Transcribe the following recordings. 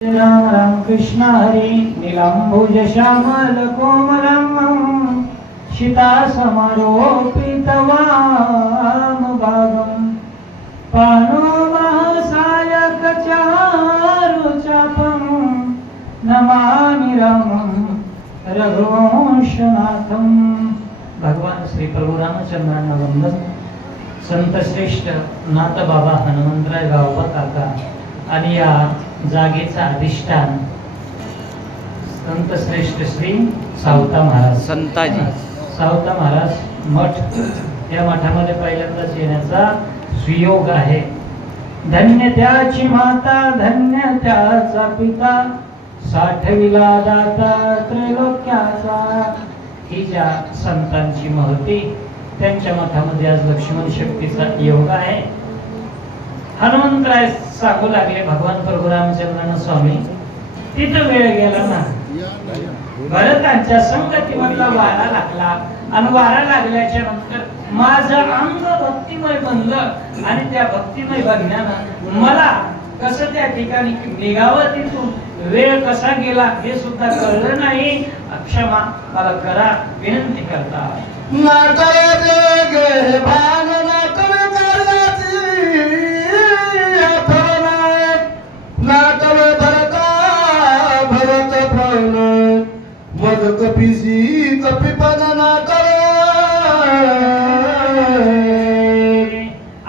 राम राम कृष्ण हरी निलंबुज श्यामल कोमलम शिता समारोपित वाम भागम। पानो महासायक चारु चापम नमामि रामं रघुवंशनाथम। भगवान श्री प्रभू रामचंद्रांना वंदन। संत श्रेष्ठ नाथ बाबा हनुमंतराय गावबा काका आणि या जागेचा अधिष्ठान. संत श्रेष्ठ श्री सावता महाराज. संताजी. सावता महाराज मठ. या मठामध्ये पहिल्यांदाच येण्याचा सुयोग आहे. धन्य त्याची माता धन्य त्याचा पिता. साठविला दाता त्रैलोक्याचा. ही ज्या संतांची महती त्यांच्या मठामध्ये आज लक्ष्मण शक्तीचा योग आहे. हनुमंतराय सांगू लागले भगवान प्रभू रामचंद्रान स्वामी. तिथं वेळ गेला ना. भरतांच्या संगतीमधला वारा लागला आणि वारा लागल्याच्या नंतर माझं अंग भक्तिमय बनलं आणि त्या भक्तिमय बनण्यानं मला कसं त्या ठिकाणी निघावं तिथून वेळ कसा गेला हे सुद्धा कळलं नाही. क्षमा मला करा विनंती करता. कपिसी कपी पदना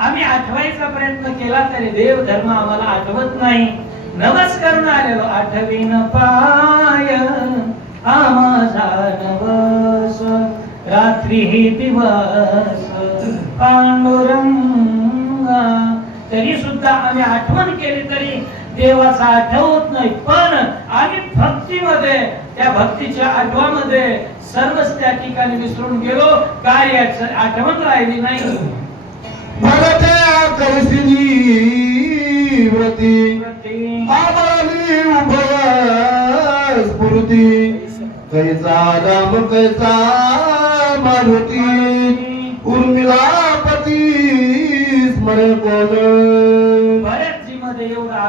आम्ही आठवायचा प्रयत्न केला तरी देव धर्म आम्हाला आठवत नाही. नमस्कार आलेलो आठवीन पाय आमाझा नवस. रात्री ही दिवस पांडुरंगा. तरी सुद्धा आम्ही आठवण केली तरी देवाचा आठवत नाही. पण आम्ही भक्तीमध्ये त्या भक्तीच्या आठवामध्ये सर्वच त्या ठिकाणी विसरून गेलो. कार्याचं आठवण राहिली नाही. राम मारुती. उर्मिला पती स्मरण कोण?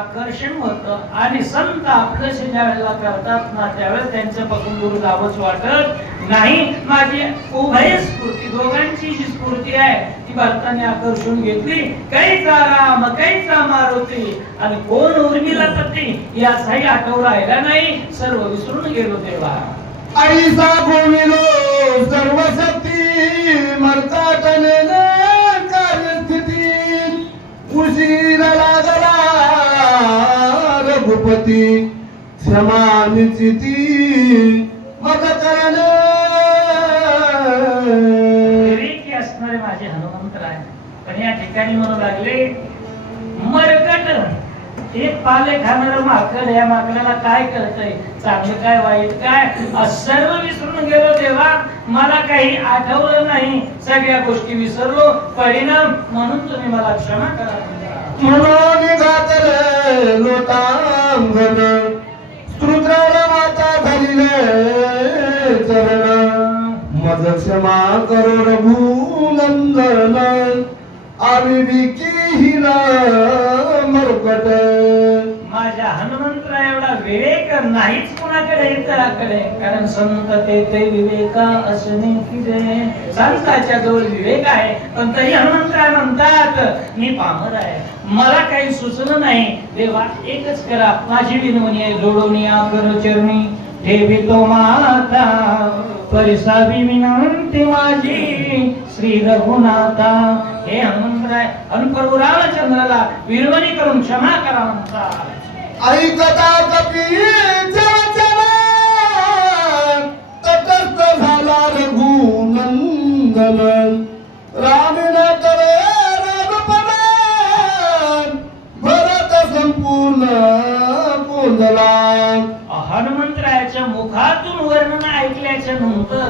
आकर्षण होतं. आणि संत आपल्याशी ज्या वेळेला करतात ना त्यावेळेस त्यांचं त्यांच्यापासून गुरु जावंच वाटत नाही. माझी उभय स्फूर्ती दोघांची जी स्फूर्ती आहे ती भारताने आकर्षून घेतली. कैसा राम कैसा मारुती. आणि कोण उर्मिला पती? याचाही आठव राहिला नाही. सर्व विसरून गेलो देवा ऐसा गोविलो सर्व मरता तने कार्यस्थिती. उशीर लागला मग असणारे माझे हनुमंतराय पण या ठिकाणी म्हणू लागले मरकट. एक पाले खाणार माकड या माकडाला काय कळतंय? चांगलं काय वाईट काय? सर्व विसरून गेलो तेव्हा मला काही आठवलं नाही. सगळ्या गोष्टी विसरलो. परिणाम म्हणून तुम्ही मला क्षमा करा. म्हणून लोटांगण स्तुत्राला माता धरिले चरण. मज क्षमा करो रघुनंदन. आम्ही हिला मरकट. माझ्या हनुमंतरा एवढा विवेक नाहीच. कोणाकडे इतराकडे. कारण संत ते विवेका असणे किरे संताच्या जवळ विवेक आहे पण तरी हनुमंतराय म्हणतात मी पामर आहे. मला काही सुचलं नाही. देवा एकच करा. माझी विनवणी आहे. जोडवणी आकर चरणी ठेवितो माता. परिसावी विनंती माझी. श्री रघुनाथा हे हनुमंतराय अनुप्रभू रामचंद्राला विनवणी करून क्षमा करा म्हणतात. ऐकता ऐकल्याच्या नंतर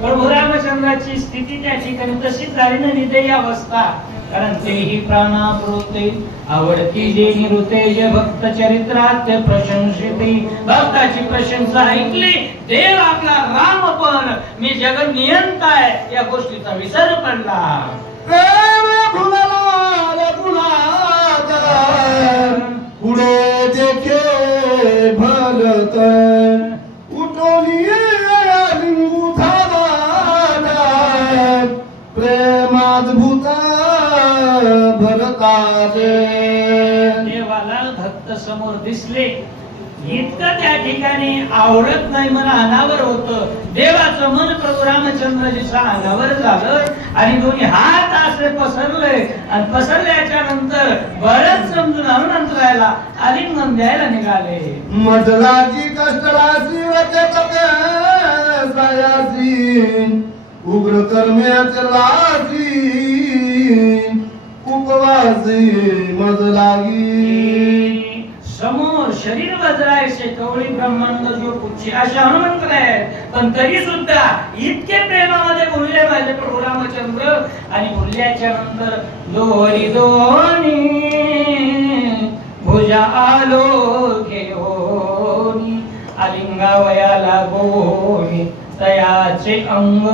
प्रभू रामचंद्राची स्थिती त्या ठिकाणी तशीच झाली ना निदय अवस्था. कारण तेही प्राणाप्रोते आवडती जे निरुते जे भक्त चरित्रात प्रशंसिते भक्ताची प्रशंसा ऐकली देव आपला राम पण. मी जगन जग आहे या गोष्टीचा विसर पडला. देवाला भक्त समोर दिसले. इतकं त्या ठिकाणी आवडत नाही मन अनावर होत. देवाचं मन प्रभू रामचंद्रजीच्या अंगावर झालं आणि दोन्ही हात असे पसरले. आणि पसरल्याच्या नंतर बरंच समजून हनुमंतरायला आलिंगन द्यायला निघाले. मजलाची कष्टराशी सयासी उग्र कर्म्याचे मजलागी समोर शरीर वज्रायचे कवळी ब्रह्मांड जो पुढची असे हनुमंत आहेत. पण तरी सुद्धा इतके प्रेमामध्ये बोलले माझे प्रभू रामचंद्र. आणि बोलल्याच्या नंतर दोरी दोनी भुजा आलो घेऊनी आलिंगावयाला गोनी तयाचे अंग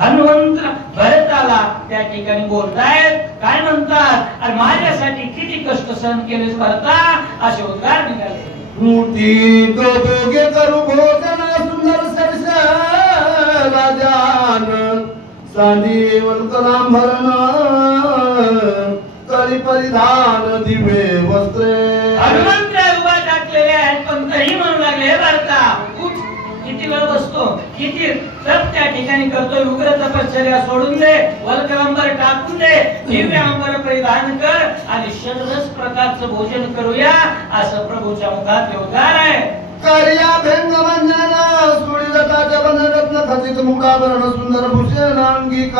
हनुमंत भरताला त्या ठिकाणी बोलतायत. काय म्हणतात? आणि माझ्यासाठी किती कष्ट सहन केले भरता? असे उद्गार निघाले. मोठी दोघे करू भोजन सुंदर सरस राजान. साधी सांडी वंतरांभरण करी परिधान दिवे असतो किती तर त्या ठिकाणी करतो उग्र तपश्चर्या सोडून दे वल्कलंबर टाकून दे दिव्य अंबर परिधान कर आणि षडरस प्रकारचं भोजन करूया असं प्रभूच्या मुखात उद्गार आहे. कार्या भेंग वंदना सुळी लताच्या बंधन रत्न खचित मुक्ताभरण सुंदर भूषण अंगी